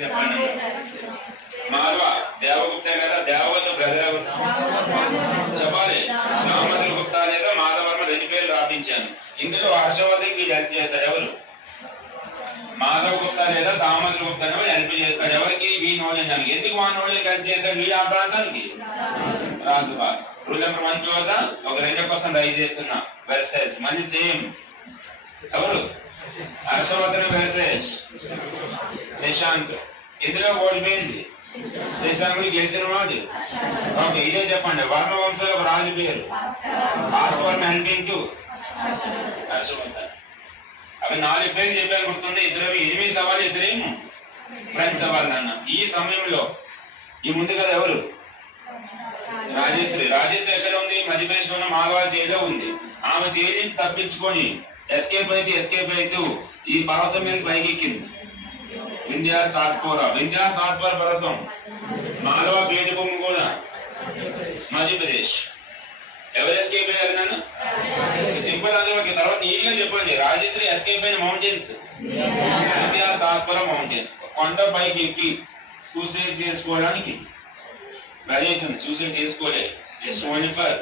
చెప్పండి. మాధవ దేవగుప్త లేదా దేవగుప్త బ్రదర్ చెప్పాలి. దామోదర గుప్తా లేదా మాధవర్మ రెండు పేర్లు రాపించాను. ఇందులో హర్షవర్ధన్ వీళ్ళు హెల్ప్ చేస్తారు. ఎవరు? మాధవ గుప్తా లేదా దామోదర గుప్తా హెల్ప్ చేస్తారు. ఎవరికి? వీ నోళేదానికి. ఎందుకు మా నోళేకి హెల్ప్ చేస్తారు? వీళ్ళు ఆ ప్రాంతానికి రాజుబా. Rule number 1 క్లోజా. ఒక రెండో క్వశ్చన్ రైజ్ చేస్తున్నా. వెర్సెస్ మళ్ళీ సేమ్. ఎవరు? హర్షవర్ధన్ వెర్సెస్ శశాంక్. ఇందులో ఓడిపోయింది శశాంకుడు. గెలిచిన వాడు ఓకే. ఇదే చెప్పండి. వర్మ వంశంలో ఒక రాజు పేరు భాస్కర్వర్మ హెల్పింగ్ టు హర్షవర్ధన్. అవి 4 పేర్లు చెప్పాను గుర్తుంది. ఇద్దరు ఎనిమిది సవాళ్ళు, ఇద్దరేమో ఫ్రెండ్స్ సవాళ్ళు అన్న. ఈ సమయంలో ఈ ముందు కదా ఎవరు? రాజేశ్వరి. రాజేశ్వరి ఎక్కడ ఉంది? మధ్యప్రదేశ్ లో ఉన్న మాల్వా జైల్లో ఉంది. ఆమె జైలు నుంచి తప్పించుకొని ఎస్కేప్ అవుతూ ఈ పర్వతం మీద పైకెక్కింది. వింధ్యా సాత్పురా పర్వతం. మాల్వా పేరు భూమి కూడా మధ్యప్రదేశ్. ఎవరు ఎస్కేప్ అయ్యారు? నన్ను సింపుల్ ఆన్సర్. తర్వాత నీట్గా చెప్పండి. రాజేశ్వరి ఎస్కేప్ అయిన మౌంటైన్స్ వింధ్యా సాత్పురా మౌంటైన్స్. కొండ పైకి ఎక్కి సూసైడ్ చేసుకోవడానికి రెడీ అవుతుంది. సూసైడ్ చేసుకోలే. జస్ట్ ఓన్లీ ఫర్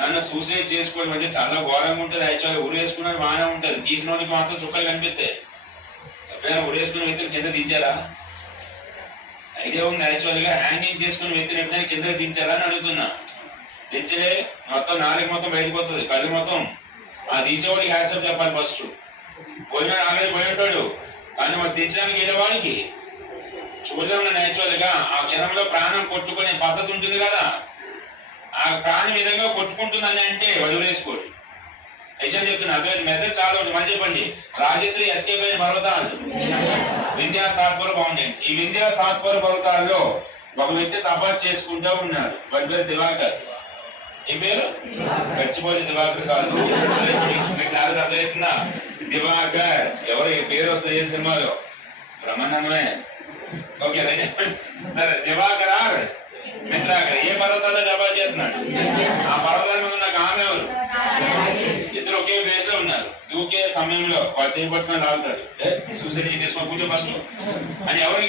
నన్ను సూసైడ్ చేసుకోవడం అంటే చాలా ఘోరంగా ఉంటుంది. యాక్చువల్గా ఊరేసుకున్నది బాగానే ఉంటుంది. తీసినోడికి మాత్రం చుక్కలు కనిపిస్తాయి. ఎప్పుడైనా ఊరేసుకున్న వ్యక్తిని కింద దించారా? ఐడియా ఉంది. యాక్చువల్గా హ్యాంగింగ్ చేసుకున్న వ్యక్తిని ఎప్పుడైనా కింద దించారా అని అడుగుతున్నా. దించలే. మొత్తం నాలుగు మొత్తం బయటకు పోతుంది. కళ్ళు మొత్తం. ఆ దించేవాడికి హ్యాట్సప్ చెప్పాలి ఫస్ట్. పోయిన ఆమె పోయినట్టాడు కానీ వాడు దించడానికి వెళ్ళేవాడికి చూడలేము. యాక్చువల్గా ఆ క్షణంలో ప్రాణం కొట్టుకునే పద్ధతి ఉంటుంది కదా. ఆ ప్రాణం విధంగా కొట్టుకుంటుందని అంటే వదిలేసుకోండి. నిజం చెప్తున్నా. అర్థమైంది. మెథడ్ చాలా ఉంటుంది. మంచి చెప్పండి. రాజశ్రీ ఎస్కేప్ అయిన పర్వతాలు వింధ్యా సాత్పురా మౌంటైన్స్. ఈ వింధ్యా సాత్పురా పర్వతాల్లో ఒక వ్యక్తి తపస్సు చేసుకుంటూ ఉన్నాడు. వాడి పేరు దివాకర్. ఈ పేరు గచ్చిపోయి దివాకర్ కాదు. అర్థమవుతుందా? దివాకర్. ఎవరు పేరు వస్తుంది ఏ సినిమాలో? బ్రహ్మానందమే. ఓకే సరే. దివాకర్ మిత్రాకర్ ఏ పర్వతాల్లో జపాలు చేస్తున్నాడు? ఆ పర్వతాల మీద ఉన్న ఆమె ఎవరు? ఇద్దరు ఒకే ప్లేస్ లో ఉన్నారు. దూకే సమయంలో వాళ్ళు చేపట్టుకుని లాగుతాడు. సూసైడ్ తీసుకొని కూర్చో ఫస్ట్ అని ఎవరికి